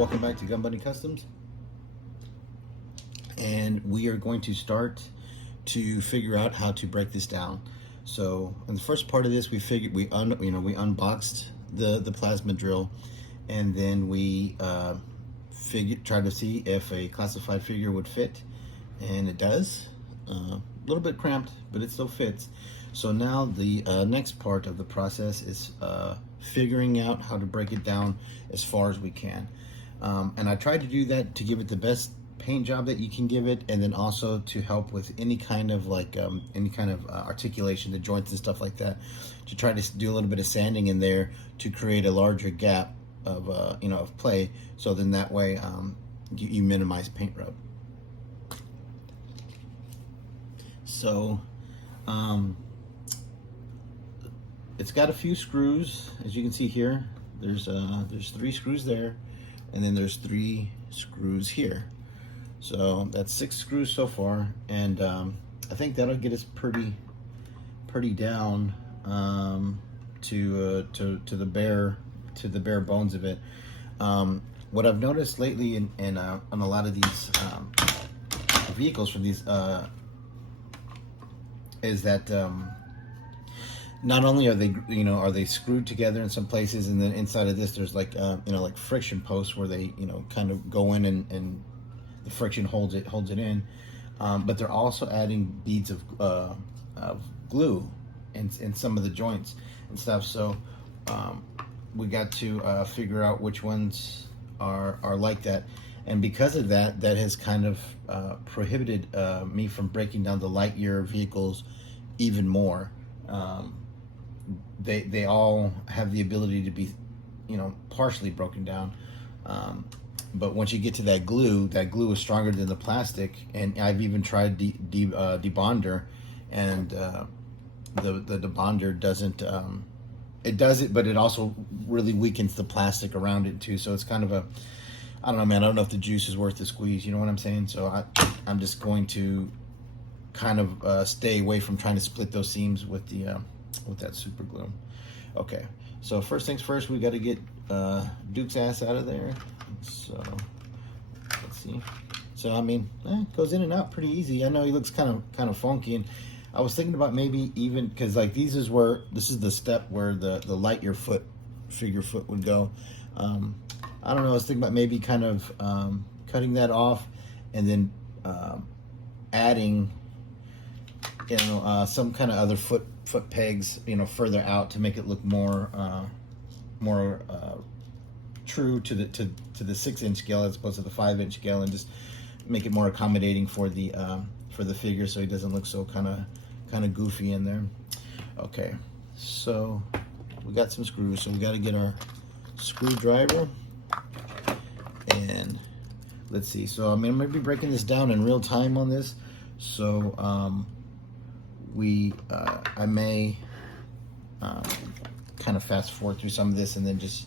welcome back to Gun Bunny Customs, and we are going to start to figure out how to break this down. So in the first part of this, we unboxed the plasma drill, and then we tried to see if a classified figure would fit, and it does. A little bit cramped, but it still fits. So now the next part of the process is figuring out how to break it down as far as we can. And I tried to do that to give it the best paint job that you can give it, and then also to help with any kind of articulation, the joints and stuff like that, to try to do a little bit of sanding in there to create a larger gap of of play, so then that way you minimize paint rub. So it's got a few screws, as you can see here. There's 3 screws there, and then there's 3 screws here. So that's 6 screws so far, and I think that'll get us pretty down to the bare bones of it. What I've noticed lately on a lot of these vehicles from these is that not only are they screwed together in some places, and then inside of this there's like friction posts where they kind of go in and the friction holds it in, but they're also adding beads of glue in some of the joints and stuff. So we got to figure out which ones are like that, and because of that, that has kind of prohibited me from breaking down the Lightyear vehicles even more. They all have the ability to be partially broken down, but once you get to that glue is stronger than the plastic, and I've even tried debonder, and the debonder doesn't, it does it, but it also really weakens the plastic around it too. So it's kind of I don't know, man. I don't know if the juice is worth the squeeze. You know what I'm saying? So I'm just going to kind of stay away from trying to split those seams with that super glue. Okay, so first things first, we got to get Duke's ass out of there. So let's see. So I mean, it goes in and out pretty easy. I know he looks kind of funky, and I was thinking about maybe even, because like this is the step where the Lightyear figure foot would go. I don't know, I was thinking about maybe kind of cutting that off, and then adding some kind of other foot pegs further out to make it look more true to the 6-inch scale as opposed to the 5-inch scale, and just make it more accommodating for the figure, so he doesn't look so kind of goofy in there. Okay, so we got some screws, so we got to get our screwdriver, and let's see. So I mean, I'm gonna be breaking this down in real time on this, so I may kind of fast forward through some of this and then just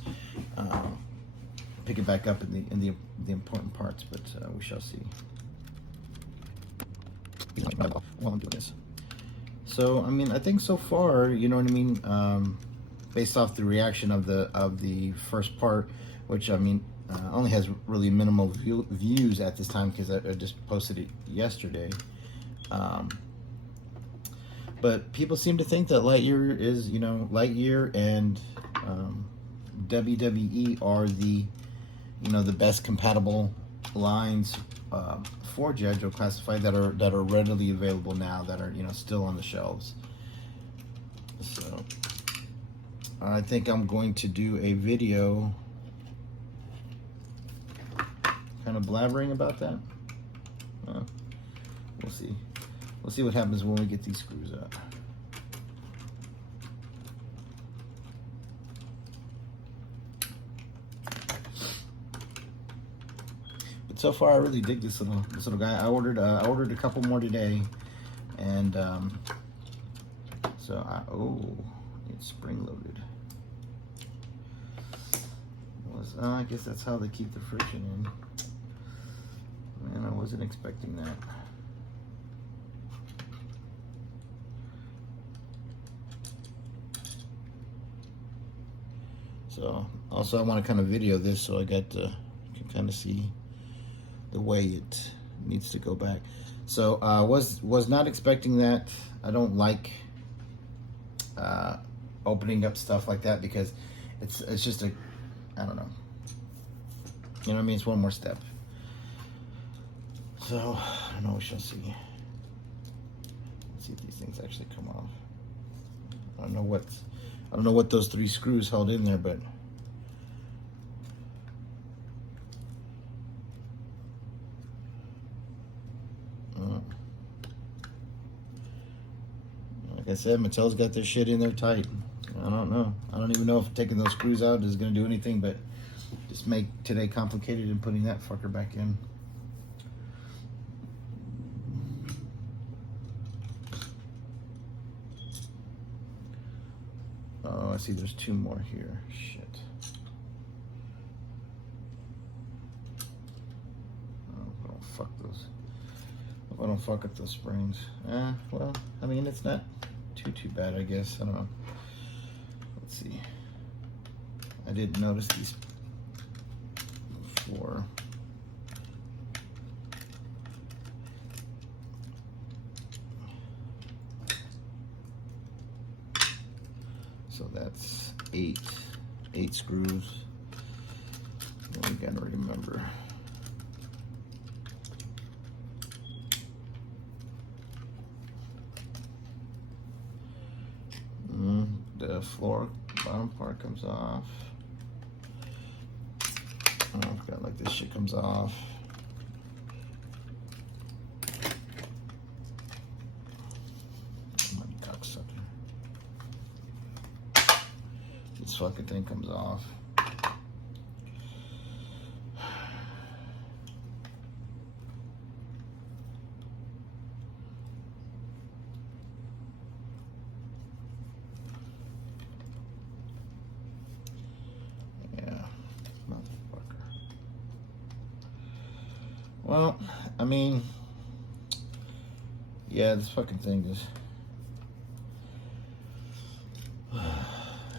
pick it back up in the important parts, but we shall see. While I'm doing this, so I mean, I think so far, you know what I mean, based off the reaction of the first part, which I mean only has really minimal views at this time because I just posted it yesterday. But people seem to think that Lightyear is, Lightyear and WWE are the best compatible lines for Gi Joe Classified that are readily available now, that are still on the shelves. So I think I'm going to do a video kind of blabbering about that. We'll see. We'll see what happens when we get these screws out. But so far, I really dig this little guy. I ordered a couple more today, and it's spring loaded. I guess that's how they keep the friction in. Man, I wasn't expecting that. So also I want to kind of video this, so I got can kind of see the way it needs to go back. So was not expecting that. I don't like opening up stuff like that because it's just I don't know. You know what I mean? It's one more step. So I don't know. We shall see. Let's see if these things actually come off. I don't know what those 3 screws held in there, but like I said, Mattel's got their shit in there tight. I don't know. I don't even know if taking those screws out is going to do anything, but just make today complicated and putting that fucker back in. Oh, I see there's 2 more here. Shit. Oh, I don't fuck those. Hope I don't fuck up those springs. Well, I mean, it's not too bad, I guess. I don't know. Let's see. I didn't notice these before. So that's 8 screws. And we gotta remember. The floor bottom part comes off. Oh, I forgot, like this shit comes off. This fucking thing comes off. Well, I mean, yeah, this fucking thing is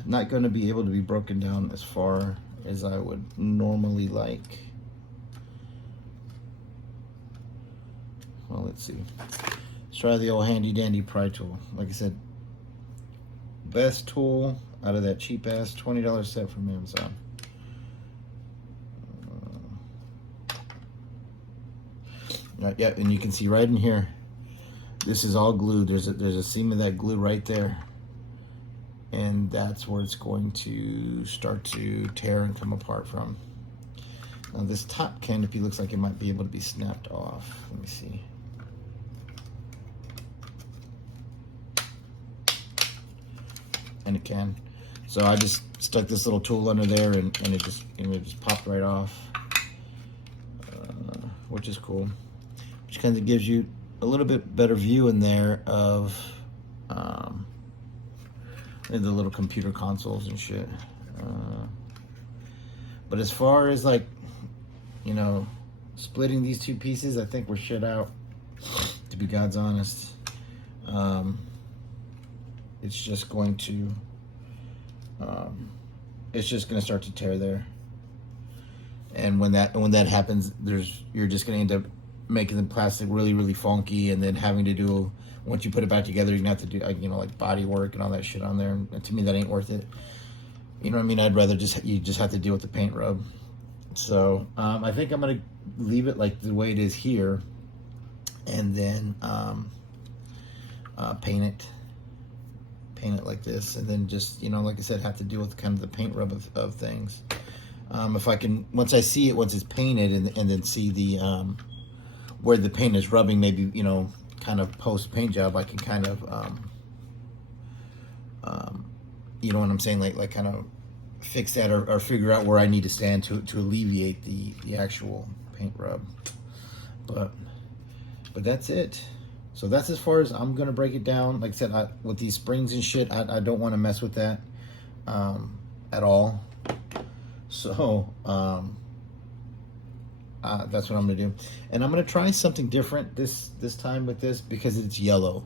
not going to be able to be broken down as far as I would normally like. Well, let's see. Let's try the old handy dandy pry tool. Like I said, best tool out of that cheap ass $20 set from Amazon. Yeah, and you can see right in here, this is all glued. There's a seam of that glue right there, and that's where it's going to start to tear and come apart from. Now this top canopy looks like it might be able to be snapped off. Let me see. And it can. So I just stuck this little tool under there, and it just popped right off, which is cool. Which kind of gives you a little bit better view in there of the little computer consoles and shit. But as far as, like, you know, splitting these 2 pieces, I think we're shit out, to be God's honest. It's just going to start to tear there, and when that happens, you're just going to end up making the plastic really funky, and then having to do, once you put it back together, you're gonna have to do, you know, like body work and all that shit on there, and to me that ain't worth it. You know what I mean? I'd rather you just have to deal with the paint rub. So I think I'm gonna leave it like the way it is here, and then paint it like this, and then just, you know, like I said, have to deal with kind of the paint rub of things. If I can, once I see it, once it's painted, and then see the where the paint is rubbing, maybe, you know, kind of post paint job, I can kind of you know what I'm saying, like kind of fix that, or figure out where I need to stand to alleviate the actual paint rub. But that's it. So that's as far as I'm gonna break it down. Like I said, with these springs and shit, I don't want to mess with that at all. So that's what I'm gonna do, and I'm gonna try something different this time with this, because it's yellow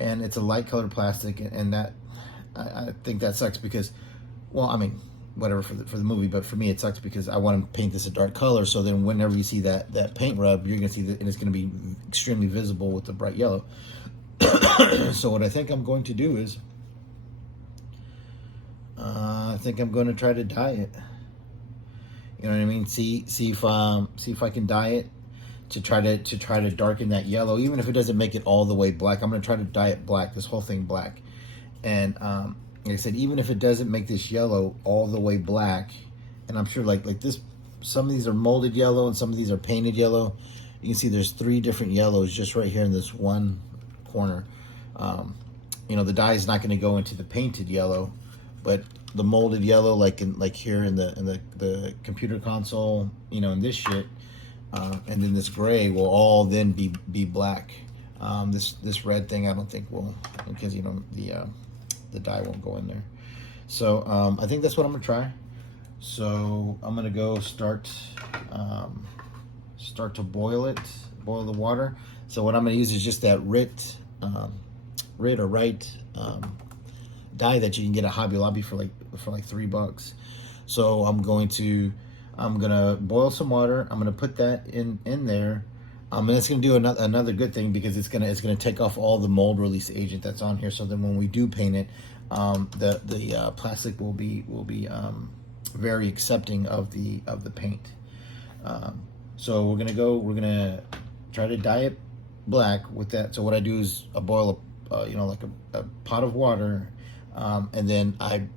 and it's a light colored plastic, and that I think that sucks, because, well, I mean, whatever for the movie. But for me, it sucks because I want to paint this a dark color. So then whenever you see that paint rub, you're gonna see that, and it's gonna be extremely visible with the bright yellow. So what I think I'm going to do is, I think I'm going to try to dye it. You know what I mean? See if I can dye it to try to darken that yellow, even if it doesn't make it all the way black. I'm going to try to dye it black, this whole thing black. And like I said, even if it doesn't make this yellow all the way black, and I'm sure like this, some of these are molded yellow and some of these are painted yellow. You can see there's 3 different yellows just right here in this one corner. You know, the dye is not going to go into the painted yellow, but the molded yellow, like here in the computer console, you know, in this shit, and then this gray will all then be black. This red thing I don't think will, because you know the dye won't go in there. So I think that's what I'm gonna try. So I'm gonna go start to boil the water. So what I'm gonna use is just that RIT dye that you can get at Hobby Lobby for like $3. So I'm gonna boil some water. I'm gonna put that in there. And it's gonna do another good thing, because it's gonna take off all the mold release agent that's on here. So then when we do paint it, the plastic will be very accepting of the paint. So we're gonna try to dye it black with that. So what I do is I boil like a pot of water, and then I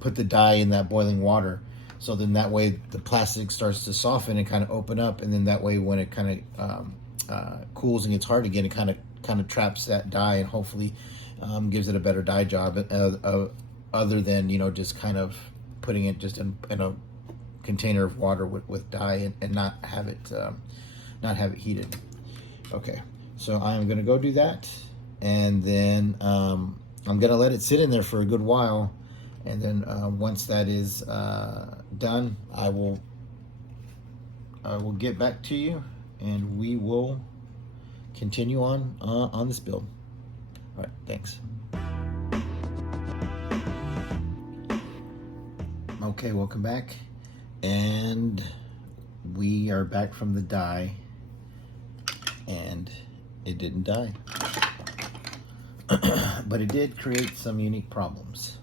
put the dye in that boiling water. So then that way the plastic starts to soften and kind of open up, and then that way when it kind of cools and gets hard again, it kind of traps that dye and hopefully gives it a better dye job, other than, you know, just kind of putting it just in a container of water with dye and not have it heated. Okay, so I am gonna go do that, and then I'm gonna let it sit in there for a good while, and then once that is done, I will get back to you, and we will continue on this build. All right, thanks. Okay, welcome back, and we are back from the dye, and it didn't dye. But it did create some unique problems.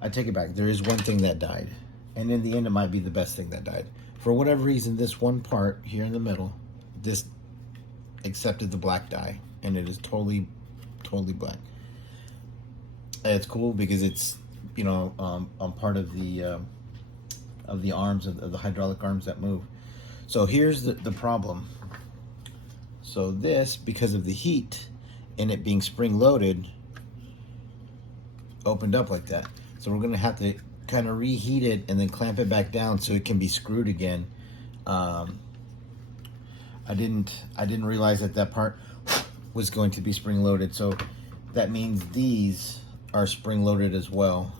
I take it back. There is one thing that died, and in the end, it might be the best thing that died. For whatever reason, this one part here in the middle, this accepted the black dye, and it is totally black. And it's cool because it's, you know, I'm part of the arms of the hydraulic arms that move. So here's the problem. So this, because of the heat and it being spring loaded, opened up like that. So we're gonna have to kind of reheat it and then clamp it back down so it can be screwed again. I didn't realize that part was going to be spring loaded. So that means these are spring loaded as well,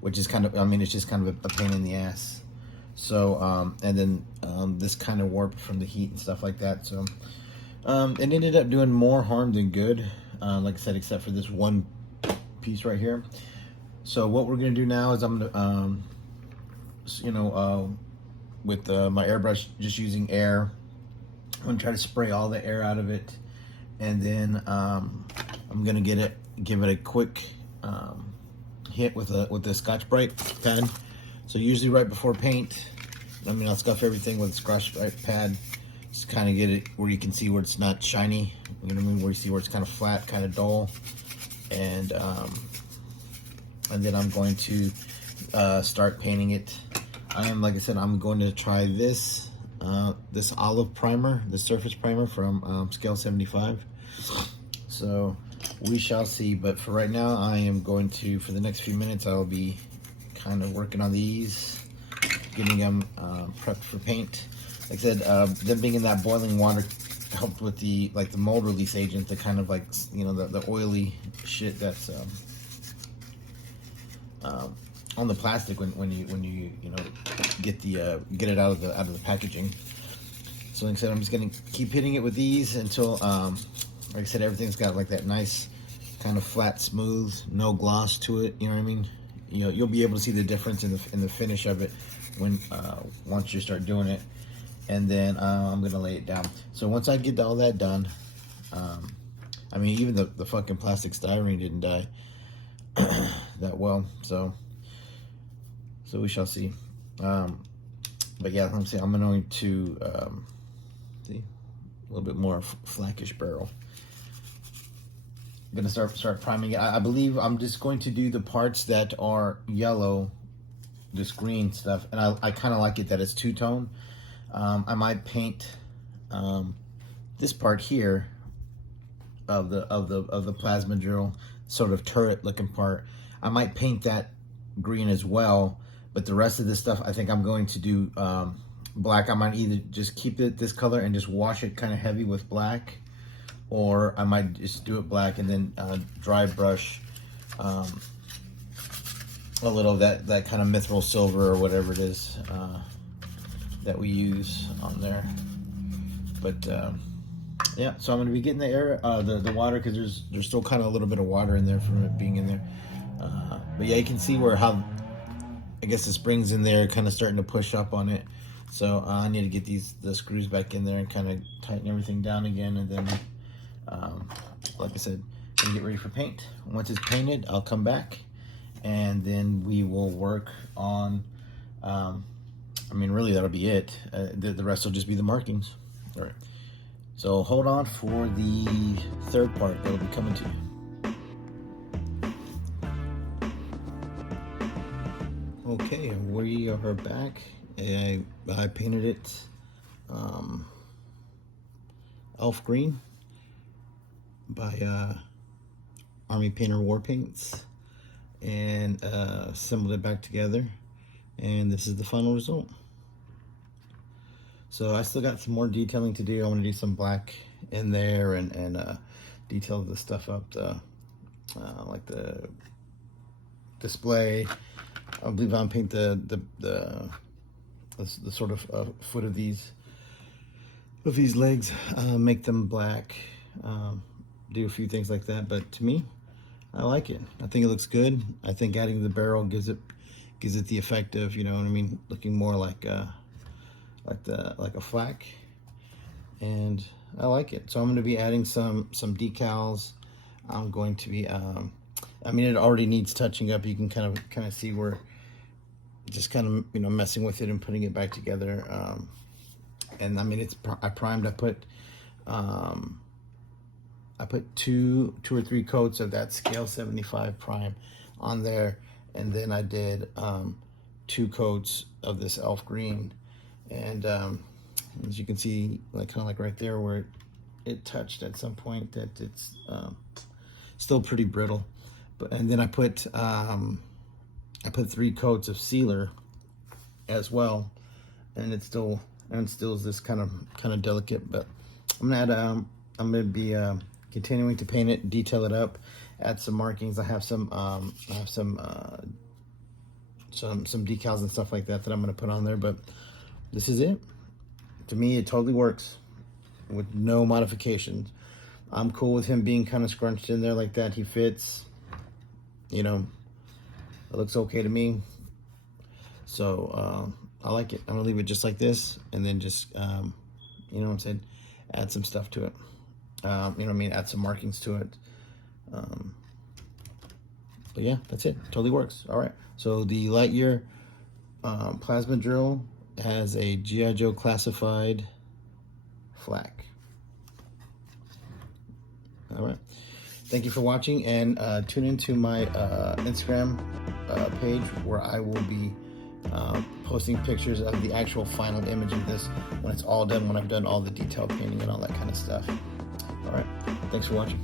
which is kind of, I mean, it's just kind of a pain in the ass. So and then this kind of warped from the heat and stuff like that. So it ended up doing more harm than good, like I said, except for this one piece right here. So what we're gonna do now is I'm gonna, you know, with my airbrush, just using air, I'm gonna try to spray all the air out of it, and then I'm gonna give it a quick hit with a Scotch-Brite pad. So usually right before paint, I mean, I'll scuff everything with a Scotch-Brite pad, just kind of get it where you can see where it's not shiny, you know what I mean, where you see where it's kind of flat, kind of dull, and then I'm going to start painting it. Like I said, I'm going to try this this olive primer, the surface primer from Scale 75. So we shall see, but for right now, I am going to, for the next few minutes, I'll be kind of working on these, getting them prepped for paint. Like I said, them being in that boiling water helped with the mold release agent, the kind of, like, you know, the oily shit that's on the plastic when you you know, get it out of the packaging. So like I said, I'm just gonna keep hitting it with these until like I said, everything's got like that nice kind of flat, smooth, no gloss to it, you know what I mean? you'll be able to see the difference in the finish of it when once you start doing it. And then I'm gonna lay it down. So once I get all that done, I mean, even the fucking plastic styrene didn't die that well, so we shall see. But yeah, I'm saying I'm going to see a little bit more flackish barrel. I'm gonna start priming it. I believe I'm just going to do the parts that are yellow, this green stuff, and I kind of like it that it's two-tone. I might paint this part here of the plasma drill, sort of turret looking part. I might paint that green as well, but the rest of this stuff I think I'm going to do black. I might either just keep it this color and just wash it kind of heavy with black, or I might just do it black and then dry brush a little of that kind of mithril silver or whatever it is that we use on there. But yeah, so I'm going to be getting the air, the water, because there's still kind of a little bit of water in there from it being in there. But yeah, you can see how I guess the springs in there kind of starting to push up on it. So I need to get the screws back in there and kind of tighten everything down again, and then like I said, gonna get ready for paint. Once it's painted, I'll come back and then we will work on I mean, really that'll be it. The rest will just be the markings. All right, so hold on for the third part that'll be coming to you. Okay, we are back. I painted it elf green by Army Painter War Paints, and assembled it back together, and this is the final result. So I still got some more detailing to do. I want to do some black in there and detail the stuff up, like the display. I believe I'll paint the sort of foot of these legs, make them black, do a few things like that. But to me, I like it. I think it looks good. I think adding the barrel gives it the effect of, you know what I mean, looking more like a flak, and I like it. So I'm going to be adding some decals. I'm going to be I mean, it already needs touching up. You can kind of see where just kind of, you know, messing with it and putting it back together. And I mean, I primed. I put two or three coats of that scale 75 prime on there, and then I did 2 coats of this elf green. And as you can see, like kind of like right there where it touched at some point, that it's still pretty brittle. And then I put 3 coats of sealer as well, and it still is this kind of delicate. But I'm gonna be continuing to paint it, detail it up, add some markings. I have some decals and stuff like that I'm gonna put on there. But this is it. To me, it totally works with no modifications. I'm cool with him being kind of scrunched in there like that. He fits. You know, it looks okay to me. So I like it. I'm gonna leave it just like this, and then just you know what I'm saying, add some stuff to it. You know what I mean, add some markings to it. But yeah, that's it. Totally works. All right, so the Lightyear Plasma Drill has a Gi Joe Classified Flak. All right, thank you for watching, and tune into my Instagram page, where I will be posting pictures of the actual final image of this when it's all done, when I've done all the detail painting and all that kind of stuff. All right, thanks for watching.